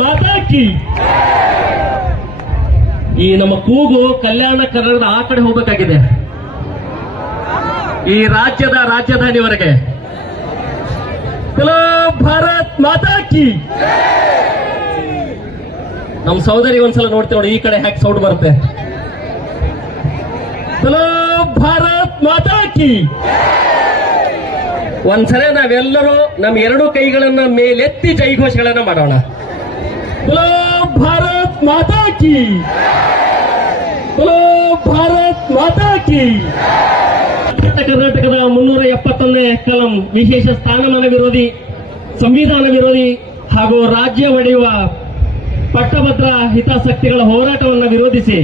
ಮಾತಾ ಕಿ ಈ ನಮ್ಮ ಕೂಗು ಕಲ್ಯಾಣ ಕನ್ನಡದ ಆ ಕಡೆ ಹೋಗಬೇಕಾಗಿದೆ. ಈ ರಾಜ್ಯದ ರಾಜಧಾನಿವರೆಗೆ. ಚಲೋ ಭಾರತ್ ಮಾತಾ ಕಿ ನಮ್ಮ ಸಹೋದರಿ ಒಂದ್ಸಲ ನೋಡ್ತೇವೆ ನೋಡಿ, ಈ ಕಡೆ ಹ್ಯಾಕ್ ಸೌಂಡ್ ಬರುತ್ತೆ. ಚಲೋ ಭಾರತ್ ಮಾತಾ ಕಿ ಒಂದ್ಸಲ ನಾವೆಲ್ಲರೂ ನಮ್ಮ ಎರಡು ಕೈಗಳನ್ನ ಮೇಲೆತ್ತಿ ಜೈಘೋಷಗಳನ್ನ ಮಾಡೋಣ. ಹಲೋ भारत माता की। बोलो, भारत माता की। ಕರ್ನಾಟಕದ ಮುನ್ನೂರ ಎಪ್ಪತ್ತೊಂದನೇ ಕಲಂ ವಿಶೇಷ ಸ್ಥಾನಮಾನ ವಿರೋಧಿ, ಸಂವಿಧಾನ ವಿರೋಧಿ ಹಾಗೂ ರಾಜ್ಯ ಒಡೆಯುವ ಪಟ್ಟಭದ್ರ ಹಿತಾಸಕ್ತಿಗಳ ಹೋರಾಟವನ್ನು ವಿರೋಧಿಸಿ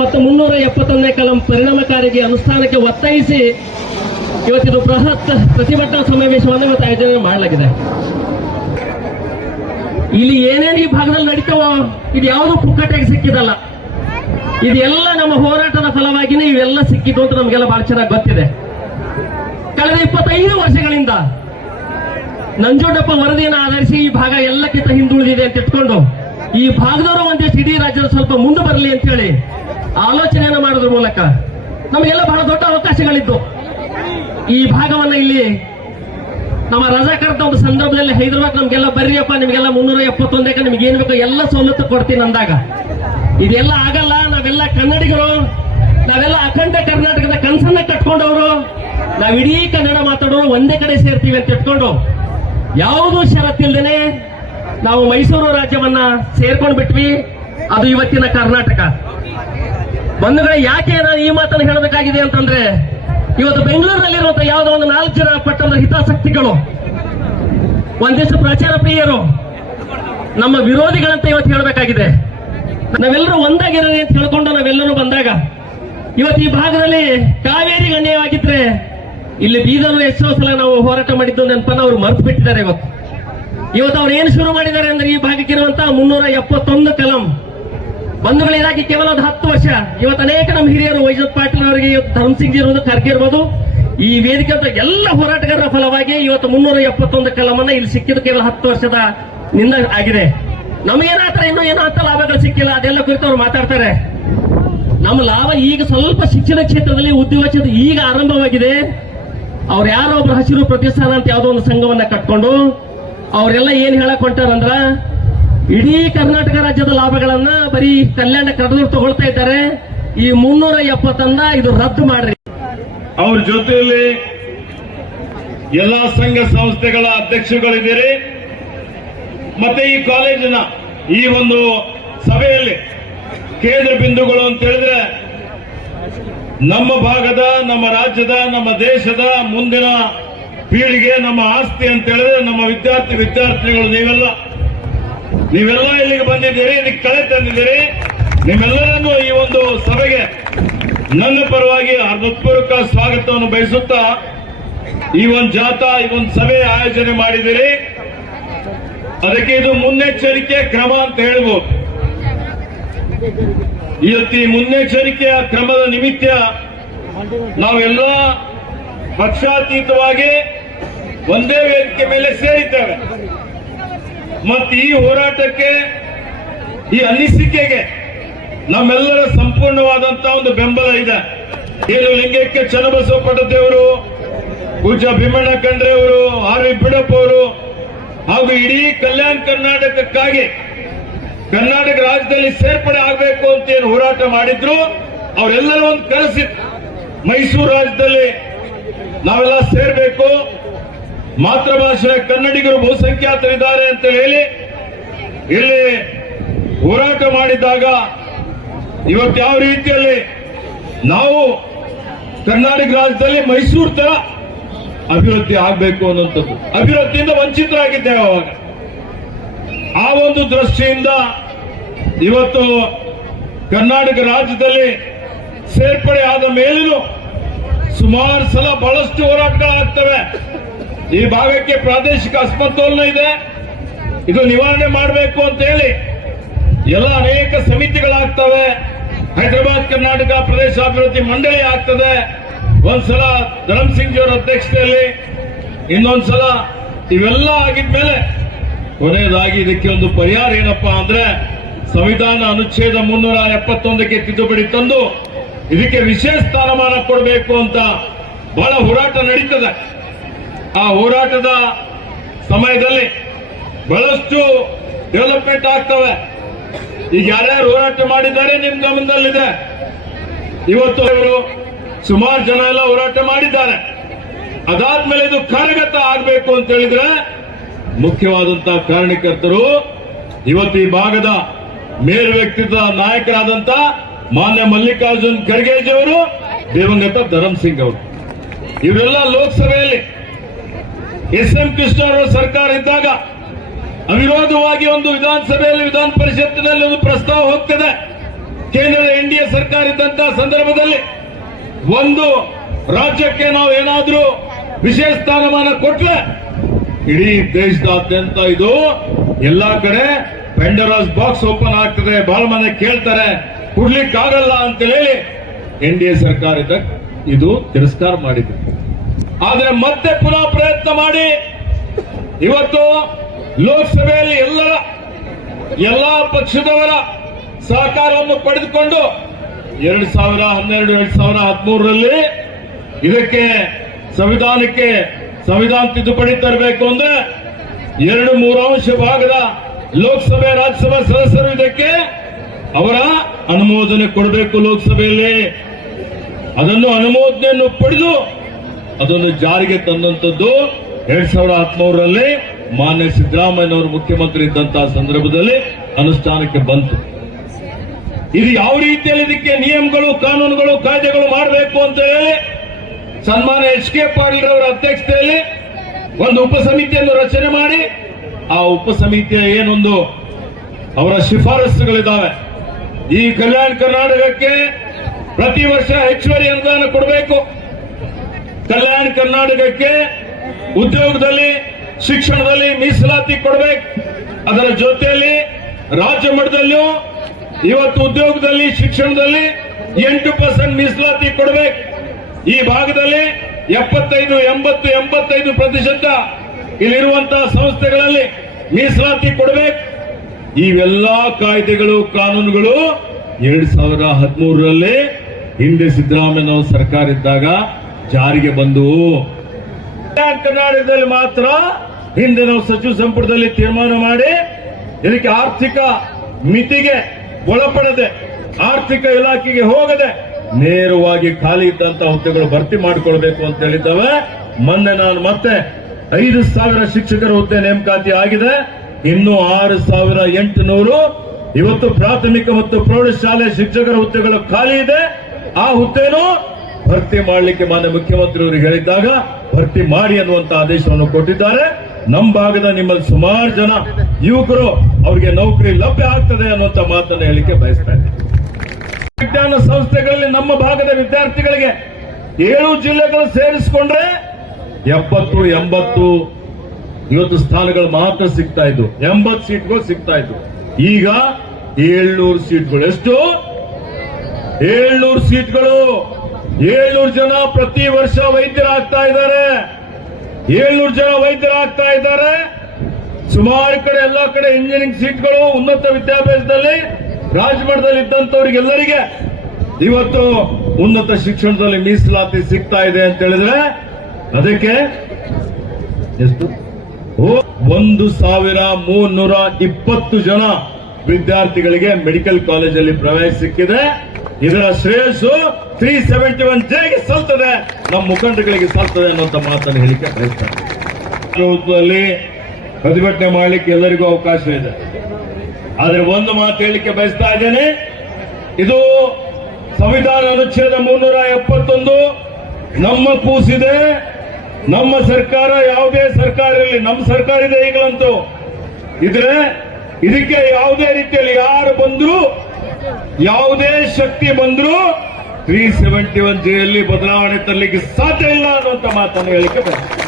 ಮತ್ತು ಮುನ್ನೂರ ಎಪ್ಪತ್ತೊಂದನೇ ಕಲಂ ಪರಿಣಾಮಕಾರಿಗೆ ಅನುಷ್ಠಾನಕ್ಕೆ ಒತ್ತಾಯಿಸಿ ಇವತ್ತಿದು ಬೃಹತ್ ಪ್ರತಿಭಟನಾ ಸಮಾವೇಶವನ್ನು ಇವತ್ತು ಆಯೋಜನೆ ಮಾಡಲಾಗಿದೆ. ಇಲ್ಲಿ ಏನೇನು ಈ ಭಾಗದಲ್ಲಿ ನಡೀತಾವೋ ಇದು ಯಾವುದು ಪುಕ್ಕಟೆಗೆ ಸಿಕ್ಕಿದಲ್ಲ. ಇದೆಲ್ಲ ನಮ್ಮ ಹೋರಾಟದ ಫಲವಾಗಿನೇ ಇವೆಲ್ಲ ಸಿಕ್ಕಿದ್ದು ಅಂತ ನಮಗೆಲ್ಲ ಬಹಳ ಚೆನ್ನಾಗಿ ಗೊತ್ತಿದೆ. ಕಳೆದ ಇಪ್ಪತ್ತೈದು ವರ್ಷಗಳಿಂದ ನಂಜುಂಡಪ್ಪ ವರದಿಯನ್ನು ಆಧರಿಸಿ ಈ ಭಾಗ ಎಲ್ಲಕ್ಕಿಂತ ಹಿಂದುಳಿದಿದೆ ಅಂತ ಇಟ್ಕೊಂಡು ಈ ಭಾಗದವರು ಒಂದಿಷ್ಟು ಇಡೀ ರಾಜ್ಯದ ಸ್ವಲ್ಪ ಮುಂದೆ ಬರಲಿ ಅಂತ ಹೇಳಿ ಆಲೋಚನೆಯನ್ನು ಮಾಡೋದ್ರ ಮೂಲಕ ನಮಗೆಲ್ಲ ಬಹಳ ದೊಡ್ಡ ಅವಕಾಶಗಳಿದ್ದು. ಈ ಭಾಗವನ್ನ ಇಲ್ಲಿ ನಮ್ಮ ರಜಾಕರ್ತ ಒಂದು ಸಂದರ್ಭದಲ್ಲಿ ಹೈದರಾಬಾದ್ ನಮ್ಗೆಲ್ಲ ಬರ್ರಿಯಪ್ಪ, ನಿಮಗೆಲ್ಲ ಮುನ್ನೂರ ಎಪ್ಪತ್ತೊಂದಕ್ಕೆ ನಿಮ್ಗೆ ಏನ್ ಬೇಕು ಎಲ್ಲ ಸವಲತ್ತು ಕೊಡ್ತೀನಿ ಅಂದಾಗ. ಇದೆಲ್ಲ ಆಗಲ್ಲ, ನಾವೆಲ್ಲ ಕನ್ನಡಿಗರು, ನಾವೆಲ್ಲ ಅಖಂಡ ಕರ್ನಾಟಕದ ಕನಸನ್ನ ಕಟ್ಕೊಂಡವರು. ನಾವ್ ಇಡೀ ಕನ್ನಡ ಮಾತಾಡೋರು ಒಂದೇ ಕಡೆ ಸೇರ್ತೀವಿ ಅಂತ ಇಟ್ಕೊಂಡು ಯಾವುದೂ ಷರತ್ತಿಲ್ದೇನೆ ನಾವು ಮೈಸೂರು ರಾಜ್ಯವನ್ನ ಸೇರ್ಕೊಂಡು ಬಿಟ್ವಿ ಅದು ಇವತ್ತಿನ ಕರ್ನಾಟಕ. ಬಂಧುಗಳೇ, ಯಾಕೆ ನಾನು ಈ ಮಾತನ್ನು ಹೇಳಬೇಕಾಗಿದೆ ಅಂತಂದ್ರೆ ಇವತ್ತು ಬೆಂಗಳೂರಿನಲ್ಲಿರುವಂತಹ ಯಾವುದೋ ಒಂದು ನಾಲ್ಕು ಜನ ಪಟ್ಟಣದ ಹಿತಾಸಕ್ತಿಗಳು ಒಂದಿಷ್ಟು ಪ್ರಚಾರ ಪ್ರಿಯರು, ನಮ್ಮ ವಿರೋಧಿಗಳಂತ ಇವತ್ತು ಹೇಳಬೇಕಾಗಿದೆ. ನಾವೆಲ್ಲರೂ ಒಂದಾಗಿರೋಣ ಅಂತ ಹೇಳ್ಕೊಂಡು ನಾವೆಲ್ಲರೂ ಬಂದಾಗ, ಇವತ್ತು ಈ ಭಾಗದಲ್ಲಿ ಕಾವೇರಿ ಗಣ್ಯವಾಗಿದ್ರೆ ಇಲ್ಲಿ ಬೀದರು ಎಷ್ಟೋ ಸಲ ನಾವು ಹೋರಾಟ ಮಾಡಿದ್ದು ನೆನಪನ್ನ ಅವರು ಮರೆತು ಬಿಟ್ಟಿದ್ದಾರೆ ಇವತ್ತು. ಇವತ್ತು ಅವ್ರು ಏನು ಶುರು ಮಾಡಿದ್ದಾರೆ ಅಂದ್ರೆ ಈ ಭಾಗಕ್ಕಿರುವಂತಹ ಮುನ್ನೂರ ಎಪ್ಪತ್ತೊಂದು ಕಲಂ. ಬಂಧುಗಳು ಇದಾಗಿ ಕೇವಲ ಒಂದು ಹತ್ತು ವರ್ಷ. ಇವತ್ತು ಅನೇಕ ನಮ್ಮ ಹಿರಿಯರು ವೈಜತ್ ಪಾಟೀಲ್ ಅವರಿಗೆ ಧರ್ಮ್ ಸಿಂಗ್ ಜಿ ಇರ್ಬೋದು. ಈ ವೇದಿಕೆ ಅಂತ ಎಲ್ಲ ಹೋರಾಟಗಾರರ ಫಲವಾಗಿ ಇವತ್ತು ಮುನ್ನೂರ ಎಪ್ಪತ್ತೊಂದು ಕಲಮನ್ನ ಇಲ್ಲಿ ಸಿಕ್ಕಿದ್ದು ಕೇವಲ ಹತ್ತು ವರ್ಷದ ನಿಂದ ಆಗಿದೆ. ನಮಗೇನಾತರ ಇನ್ನೂ ಏನೋ ಅಂತ ಲಾಭಗಳು ಸಿಕ್ಕಿಲ್ಲ, ಅದೆಲ್ಲ ಕುರಿತು ಅವ್ರು ಮಾತಾಡ್ತಾರೆ. ನಮ್ಮ ಲಾಭ ಈಗ ಸ್ವಲ್ಪ ಶಿಕ್ಷಣ ಕ್ಷೇತ್ರದಲ್ಲಿ ಉದ್ಯೋಗ ಕ್ಷೇತ್ರ ಈಗ ಆರಂಭವಾಗಿದೆ. ಅವ್ರು ಯಾರೋ ಒಬ್ರು ಹಸಿರು ಪ್ರತಿಷ್ಠಾನ ಅಂತ ಯಾವುದೋ ಒಂದು ಸಂಘವನ್ನ ಕಟ್ಕೊಂಡು, ಅವರೆಲ್ಲ ಏನ್ ಹೇಳಕ್ ಹೊಂಟಾರಂದ್ರ ಇಡೀ ಕರ್ನಾಟಕ ರಾಜ್ಯದ ಲಾಭಗಳನ್ನ ಬರೀ ಕಲ್ಯಾಣ ಕಡದೂರು ತಗೊಳ್ತಾ ಇದ್ದಾರೆ. ಈ ಮುನ್ನೂರ ಎಪ್ಪತ್ತನ್ನ ಇದು ರದ್ದು ಮಾಡ್ರಿ. ಅವ್ರ ಜೊತೆಯಲ್ಲಿ ಎಲ್ಲಾ ಸಂಘ ಸಂಸ್ಥೆಗಳ ಅಧ್ಯಕ್ಷರುಗಳಿದ್ದೀರಿ. ಮತ್ತೆ ಈ ಕಾಲೇಜಿನ ಈ ಒಂದು ಸಭೆಯಲ್ಲಿ ಕೇಂದ್ರ ಬಿಂದುಗಳು ಅಂತ ಹೇಳಿದ್ರೆ ನಮ್ಮ ಭಾಗದ, ನಮ್ಮ ರಾಜ್ಯದ, ನಮ್ಮ ದೇಶದ ಮುಂದಿನ ಪೀಳಿಗೆ, ನಮ್ಮ ಆಸ್ತಿ ಅಂತ ಹೇಳಿದ್ರೆ ನಮ್ಮ ವಿದ್ಯಾರ್ಥಿ, ವಿದ್ಯಾರ್ಥಿನಿಗಳು ನೀವೆಲ್ಲ ನೀವೆಲ್ಲ ಇಲ್ಲಿಗೆ ಬಂದಿದ್ದೀರಿ ಇದಕ್ಕೆ ಕಳೆ ತಂದಿದ್ದೀರಿ. ನಿಮ್ಮೆಲ್ಲರನ್ನು ಈ ಒಂದು ಸಭೆಗೆ ನನ್ನ ಪರವಾಗಿ ಹೃತ್ಪೂರ್ವಕ ಸ್ವಾಗತವನ್ನು ಬಯಸುತ್ತಾ ಈ ಒಂದು ಜಾಥಾ, ಈ ಒಂದು ಸಭೆ ಆಯೋಜನೆ ಮಾಡಿದಿರಿ ಅದಕ್ಕೆ ಇದು ಮುನ್ನೆಚ್ಚರಿಕೆ ಕ್ರಮ ಅಂತ ಹೇಳ್ಬೋದು. ಇವತ್ತು ಮುನ್ನೆಚ್ಚರಿಕೆಯ ಕ್ರಮದ ನಿಮಿತ್ತ ನಾವೆಲ್ಲ ಪಕ್ಷಾತೀತವಾಗಿ ಒಂದೇ ವೇದಿಕೆ ಮೇಲೆ ಸೇರಿದ್ದೇವೆ. ಮತ್ತು ಈ ಹೋರಾಟಕ್ಕೆ, ಈ ಅನಿಸಿಕೆಗೆ ನಮ್ಮೆಲ್ಲರ ಸಂಪೂರ್ಣವಾದಂತ ಒಂದು ಬೆಂಬಲ ಇದೆ. ಏನು ಲಿಂಗಕ್ಕೆ ಚನ್ನಬಸವ ಪಟ್ಟದೇವರು ಪೂಜಾ ಭೀಮಣ್ಣ ಖಂಡ್ರೆ ಅವರು ಆರ್ ವಿ ಬಿಡಪ್ಪ ಅವರು, ಹಾಗೂ ಇಡೀ ಕಲ್ಯಾಣ ಕರ್ನಾಟಕಕ್ಕಾಗಿ ಕರ್ನಾಟಕ ರಾಜ್ಯದಲ್ಲಿ ಸೇರ್ಪಡೆ ಆಗಬೇಕು ಅಂತ ಏನು ಹೋರಾಟ ಮಾಡಿದ್ರು, ಅವರೆಲ್ಲರೂ ಒಂದು ಕನಸಿತ್ತು ಮೈಸೂರು ರಾಜ್ಯದಲ್ಲಿ ನಾವೆಲ್ಲ ಸೇರ್ಬೇಕು. ಮಾತೃಭಾಷೆ ಕನ್ನಡಿಗರು ಬಹುಸಂಖ್ಯಾತರಿದ್ದಾರೆ ಅಂತ ಹೇಳಿ ಇಲ್ಲಿ ಹೋರಾಟ ಮಾಡಿದಾಗ ಇವತ್ತು ಯಾವ ರೀತಿಯಲ್ಲಿ ನಾವು ಕರ್ನಾಟಕ ರಾಜ್ಯದಲ್ಲಿ ಮೈಸೂರು ತರ ಅಭಿವೃದ್ಧಿ ಆಗಬೇಕು ಅನ್ನುವಂಥದ್ದು. ಅಭಿವೃದ್ಧಿಯಿಂದ ವಂಚಿತರಾಗಿದ್ದೇವೆ ಅವಾಗ. ಆ ಒಂದು ದೃಷ್ಟಿಯಿಂದ ಇವತ್ತು ಕರ್ನಾಟಕ ರಾಜ್ಯದಲ್ಲಿ ಸೇರ್ಪಡೆ ಆದ ಮೇಲೂ ಸುಮಾರು ಸಲ ಬಹಳಷ್ಟು ಹೋರಾಟಗಳಾಗ್ತವೆ. ಈ ಭಾಗಕ್ಕೆ ಪ್ರಾದೇಶಿಕ ಅಸಮತೋಲನ ಇದೆ. ಇದು ನಿವಾರಣೆ ಮಾಡಬೇಕು ಅಂತ ಹೇಳಿ ಎಲ್ಲ ಅನೇಕ ಸಮಿತಿಗಳಾಗ್ತವೆ. ಹೈದರಾಬಾದ್, ಕರ್ನಾಟಕ ಪ್ರದೇಶ ಅಭಿವೃದ್ಧಿ ಮಂಡಳಿ ಆಗ್ತದೆ. ಒಂದ್ಸಲ ಧರಮ್ ಸಿಂಗ್ ಅವರ ಅಧ್ಯಕ್ಷತೆಯಲ್ಲಿ, ಇನ್ನೊಂದ್ಸಲ ಇವೆಲ್ಲ ಆಗಿದ್ಮೇಲೆ ಕೊನೆಯದಾಗಿ ಇದಕ್ಕೆ ಒಂದು ಪರಿಹಾರ ಏನಪ್ಪಾ ಅಂದ್ರೆ ಸಂವಿಧಾನ ಅನುಚ್ಛೇದ ಮುನ್ನೂರ ಎಪ್ಪತ್ತೊಂದಕ್ಕೆ ತಿದ್ದುಪಡಿ ತಂದು ಇದಕ್ಕೆ ವಿಶೇಷ ಸ್ಥಾನಮಾನ ಕೊಡಬೇಕು ಅಂತ ಬಹಳ ಹೋರಾಟ ನಡೀತದೆ. ಆ ಹೋರಾಟದ ಸಮಯದಲ್ಲಿ ಬಹಳಷ್ಟು ಡೆವಲಪ್ಮೆಂಟ್ ಆಗ್ತವೆ. ಈಗ ಯಾರ್ಯಾರು ಹೋರಾಟ ಮಾಡಿದ್ದಾರೆ ನಿಮ್ ಗಮನದಲ್ಲಿದೆ. ಇವತ್ತು ಅವರು ಸುಮಾರು ಜನ ಎಲ್ಲ ಹೋರಾಟ ಮಾಡಿದ್ದಾರೆ. ಅದಾದ್ಮೇಲೆ ಇದು ಕಾರ್ಯಗತ ಆಗ್ಬೇಕು ಅಂತ ಹೇಳಿದ್ರೆ ಮುಖ್ಯವಾದಂತಹ ಕಾರಣಕರ್ತರು ಇವತ್ತು ಈ ಭಾಗದ ಮೇರು ವ್ಯಕ್ತಿತ್ವ ನಾಯಕರಾದಂತ ಮಾನ್ಯ ಮಲ್ಲಿಕಾರ್ಜುನ್ ಖರ್ಗೆಜಿ ಅವರು, ದೇವಂಗತ ಧರಮ್ ಸಿಂಗ್ ಅವರು. ಇವರೆಲ್ಲ ಲೋಕಸಭೆಯಲ್ಲಿ ಎಸ್ ಎಂ ಕೃಷ್ಣ ಅವರ ಸರ್ಕಾರ ಇದ್ದಾಗ ಅವಿರೋಧವಾಗಿ ಒಂದು ವಿಧಾನಸಭೆಯಲ್ಲಿ, ವಿಧಾನ ಪರಿಷತ್ತಿನಲ್ಲಿ ಒಂದು ಪ್ರಸ್ತಾವ ಹೋಗ್ತದೆ. ಕೇಂದ್ರದ ಎನ್ ಡಿ ಸರ್ಕಾರ ಇದ್ದಂತಹ ಸಂದರ್ಭದಲ್ಲಿ ಒಂದು ರಾಜ್ಯಕ್ಕೆ ನಾವು ಏನಾದರೂ ವಿಶೇಷ ಸ್ಥಾನಮಾನ ಕೊಟ್ರೆ ಇಡೀ ದೇಶದಾದ್ಯಂತ ಇದು ಎಲ್ಲಾ ಕಡೆ ಪೆಂಡರಾಸ್ ಬಾಕ್ಸ್ ಓಪನ್ ಆಗ್ತದೆ. ಬಹಳ ಮನೆ ಕೇಳ್ತಾರೆ. ಕೊಡ್ಲಿಕ್ಕಾಗಲ್ಲ ಅಂತ ಹೇಳಿ ಎನ್ ಡಿ ಸರ್ಕಾರ ಇದ್ದಾಗ ಇದು ತಿರಸ್ಕಾರ ಮಾಡಿದೆ ಆದ್ರೆ ಮತ್ತೆ ಪುನಃ ಪ್ರಯತ್ನ ಮಾಡಿ. ಇವತ್ತು ಲೋಕಸಭೆಯಲ್ಲಿ ಎಲ್ಲರ ಎಲ್ಲಾ ಪಕ್ಷದವರ ಸಹಕಾರವನ್ನು ಪಡೆದುಕೊಂಡು ಎರಡ್ ಸಾವಿರ ಹನ್ನೆರಡು, ಎರಡ್ ಸಾವಿರ ಹದಿಮೂರರಲ್ಲಿ ಇದಕ್ಕೆ ಸಂವಿಧಾನಕ್ಕೆ ಸಂವಿಧಾನ ತಿದ್ದುಪಡಿ ತರಬೇಕು ಅಂದ್ರೆ ಎರಡು ಮೂರಾಂಶ ಭಾಗದ ಲೋಕಸಭೆ ರಾಜ್ಯಸಭಾ ಸದಸ್ಯರು ಇದಕ್ಕೆ ಅವರ ಅನುಮೋದನೆ ಕೊಡಬೇಕು ಲೋಕಸಭೆಯಲ್ಲಿ. ಅದನ್ನು ಅನುಮೋದನೆಯನ್ನು ಪಡೆದು ಅದನ್ನು ಜಾರಿಗೆ ತಂದಂತದ್ದು ಎರಡ್ ಸಾವಿರದ ಹದಿಮೂರರಲ್ಲಿ ಮಾನ್ಯ ಸಿದ್ದರಾಮಯ್ಯನವರು ಮುಖ್ಯಮಂತ್ರಿ ಇದ್ದಂತಹ ಸಂದರ್ಭದಲ್ಲಿ ಅನುಷ್ಠಾನಕ್ಕೆ ಬಂತು. ಇದು ಯಾವ ರೀತಿಯಲ್ಲಿ ಇದಕ್ಕೆ ನಿಯಮಗಳು, ಕಾನೂನುಗಳು, ಕಾಯ್ದೆಗಳು ಮಾಡಬೇಕು ಅಂತ ಹೇಳಿ ಸನ್ಮಾನ್ಯ ಎಚ್ ಕೆ ಪಾಟೀಲ್ ಅವರ ಅಧ್ಯಕ್ಷತೆಯಲ್ಲಿ ಒಂದು ಉಪಸಮಿತಿಯನ್ನು ರಚನೆ ಮಾಡಿ, ಆ ಉಪಸಮಿತಿಯ ಏನೊಂದು ಅವರ ಶಿಫಾರಸುಗಳಿದ್ದಾವೆ ಈ ಕಲ್ಯಾಣ ಕರ್ನಾಟಕಕ್ಕೆ ಪ್ರತಿ ವರ್ಷ ಹೆಚ್ಚುವರಿ ಅನುದಾನ ಕೊಡಬೇಕು. ಕಲ್ಯಾಣ ಕರ್ನಾಟಕಕ್ಕೆ ಉದ್ಯೋಗದಲ್ಲಿ, ಶಿಕ್ಷಣದಲ್ಲಿ ಮೀಸಲಾತಿ ಕೊಡಬೇಕು. ಅದರ ಜೊತೆಯಲ್ಲಿ ರಾಜ್ಯ ಮಟ್ಟದಲ್ಲಿಯೂ ಇವತ್ತು ಉದ್ಯೋಗದಲ್ಲಿ, ಶಿಕ್ಷಣದಲ್ಲಿ ಎಂಟು ಪರ್ಸೆಂಟ್ ಮೀಸಲಾತಿ ಕೊಡಬೇಕು. ಈ ಭಾಗದಲ್ಲಿ ಎಪ್ಪತ್ತೈದು, ಎಂಬತ್ತು, ಎಂಬತ್ತೈದು ಪ್ರತಿಶತ ಇಲ್ಲಿರುವಂತಹ ಸಂಸ್ಥೆಗಳಲ್ಲಿ ಮೀಸಲಾತಿ ಕೊಡಬೇಕು. ಇವೆಲ್ಲಾ ಕಾಯ್ದೆಗಳು, ಕಾನೂನುಗಳು ಎರಡ್ ಸಾವಿರದ ಹದಿಮೂರರಲ್ಲಿ ಹಿಂದೆ ಸಿದ್ದರಾಮಯ್ಯ ಸರ್ಕಾರ ಇದ್ದಾಗ ಜಾರಿಗೆ ಬಂದು ಕರ್ನಾಟಕದಲ್ಲಿ ಮಾತ್ರ ಹಿಂದೆ ನಾವು ಸಚಿವ ಸಂಪುಟದಲ್ಲಿ ತೀರ್ಮಾನ ಮಾಡಿ ಇದಕ್ಕೆ ಆರ್ಥಿಕ ಮಿತಿಗೆ ಒಳಪಡದೆ ಆರ್ಥಿಕ ಇಲಾಖೆಗೆ ಹೋಗದೆ ನೇರವಾಗಿ ಖಾಲಿ ಇದ್ದಂತ ಹುದ್ದೆಗಳು ಭರ್ತಿ ಮಾಡಿಕೊಳ್ಬೇಕು ಅಂತ ಹೇಳಿದ್ದಾವೆ. ಮೊನ್ನೆ ನಾನು ಮತ್ತೆ ಐದು ಸಾವಿರ ಶಿಕ್ಷಕರ ಹುದ್ದೆ ನೇಮಕಾತಿ ಆಗಿದೆ. ಇನ್ನು ಆರು ಸಾವಿರ ಎಂಟುನೂರು. ಇವತ್ತು ಪ್ರಾಥಮಿಕ ಮತ್ತು ಪ್ರೌಢಶಾಲೆ ಶಿಕ್ಷಕರ ಹುದ್ದೆಗಳು ಖಾಲಿ ಇದೆ. ಆ ಹುದ್ದೆನೂ ಭರ್ತಿ ಮಾಡಲಿಕ್ಕೆ ಮಾನ್ಯ ಮುಖ್ಯಮಂತ್ರಿ ಅವರು ಹೇಳಿದ್ದಾಗ ಭರ್ತಿ ಮಾಡಿ ಅನ್ನುವಂತ ಆದೇಶವನ್ನು ಕೊಟ್ಟಿದ್ದಾರೆ. ನಮ್ಮ ಭಾಗದ ನಿಮ್ಮಲ್ಲಿ ಸುಮಾರು ಜನ ಯುವಕರು ಅವರಿಗೆ ನೌಕರಿ ಲಭ್ಯ ಆಗ್ತದೆ ಅನ್ನುವಂತ ಮಾತನ್ನು ಹೇಳಿಕೆ ಬಯಸ್ತಾ ವಿಜ್ಞಾನ ಸಂಸ್ಥೆಗಳಲ್ಲಿ ನಮ್ಮ ಭಾಗದ ವಿದ್ಯಾರ್ಥಿಗಳಿಗೆ ಏಳು ಜಿಲ್ಲೆಗಳು ಸೇರಿಸಿಕೊಂಡ್ರೆ ಎಪ್ಪತ್ತು, ಎಂಬತ್ತು ಇವತ್ತು ಸ್ಥಾನಗಳು ಮಾತ್ರ ಸಿಗ್ತಾ ಇದ್ದು, ಎಂಬತ್ತು ಸೀಟ್ಗಳು ಸಿಗ್ತಾ ಇದ್ದು. ಈಗ ಏಳ್ನೂರು ಸೀಟ್ಗಳು. ಎಷ್ಟು? ಏಳ್ನೂರು ಸೀಟ್ಗಳು. ಏಳ್ನೂರು ಜನ ಪ್ರತಿ ವರ್ಷ ವೈದ್ಯರಾಗ್ತಾ ಇದ್ದಾರೆ. ಏಳ್ನೂರು ಜನ ವೈದ್ಯರಾಗ್ತಾ ಇದ್ದಾರೆ. ಸುಮಾರು ಕಡೆ ಎಲ್ಲಾ ಕಡೆ ಇಂಜಿನಿಯರಿಂಗ್ ಸೀಟ್ಗಳು ಉನ್ನತ ವಿದ್ಯಾಭ್ಯಾಸದಲ್ಲಿ ರಾಜಮಠದಲ್ಲಿ ಇದ್ದಂತವರಿಗೆಲ್ಲರಿಗೆ ಇವತ್ತು ಉನ್ನತ ಶಿಕ್ಷಣದಲ್ಲಿ ಮೀಸಲಾತಿ ಸಿಗ್ತಾ ಇದೆ ಅಂತ ಹೇಳಿದ್ರೆ ಅದಕ್ಕೆ ಎಷ್ಟು? ಒಂದು ಸಾವಿರ ಮೂನ್ನೂರ ಇಪ್ಪತ್ತು ಜನ ವಿದ್ಯಾರ್ಥಿಗಳಿಗೆ ಮೆಡಿಕಲ್ ಕಾಲೇಜಲ್ಲಿ ಪ್ರವೇಶ ಸಿಕ್ಕಿದೆ. ಇದರ ಶ್ರೇಯಸ್ಸು ತ್ರೀ ಸೆವೆಂಟಿ ಒನ್ ಜೆಗೆ ಸಲ್ತದೆ, ನಮ್ಮ ಮುಖಂಡಗಳಿಗೆ ಸಲ್ತದೆ ಅನ್ನುವಂತ ಮಾತನ್ನು ಹೇಳಿಕೆ ಬಯಸ್ತಾರೆ ಪ್ರತಿಭಟನೆ ಮಾಡಲಿಕ್ಕೆ ಎಲ್ಲರಿಗೂ ಅವಕಾಶ ಇದೆ. ಆದರೆ ಒಂದು ಮಾತು ಹೇಳಿಕೆ ಬಯಸ್ತಾ ಇದ್ದೇನೆ, ಇದು ಸಂವಿಧಾನ ಅನುಚ್ಛೇದ ಮುನ್ನೂರ ಎಪ್ಪತ್ತೊಂದು, ನಮ್ಮ ಕೂಸಿದೆ ನಮ್ಮ ಸರ್ಕಾರ ಯಾವುದೇ ಸರ್ಕಾರ ಇರಲಿ ನಮ್ಮ ಸರ್ಕಾರ ಇದೆ ಈಗಲಂತೂ. ಇದ್ರೆ ಇದಕ್ಕೆ ಯಾವುದೇ ರೀತಿಯಲ್ಲಿ ಯಾರು ಬಂದರೂ ಯಾವುದೇ ಶಕ್ತಿ ಬಂದರೂ ತ್ರೀ ಸೆವೆಂಟಿ ಒನ್ ಜೆಯಲ್ಲಿ ಬದಲಾವಣೆ ತರಲಿಕ್ಕೆ ಸಾಧ್ಯ ಇಲ್ಲ ಅನ್ನುವಂಥ ಮಾತನ್ನು ಹೇಳಿಕೆ ಬಯಸ್ತೀನಿ.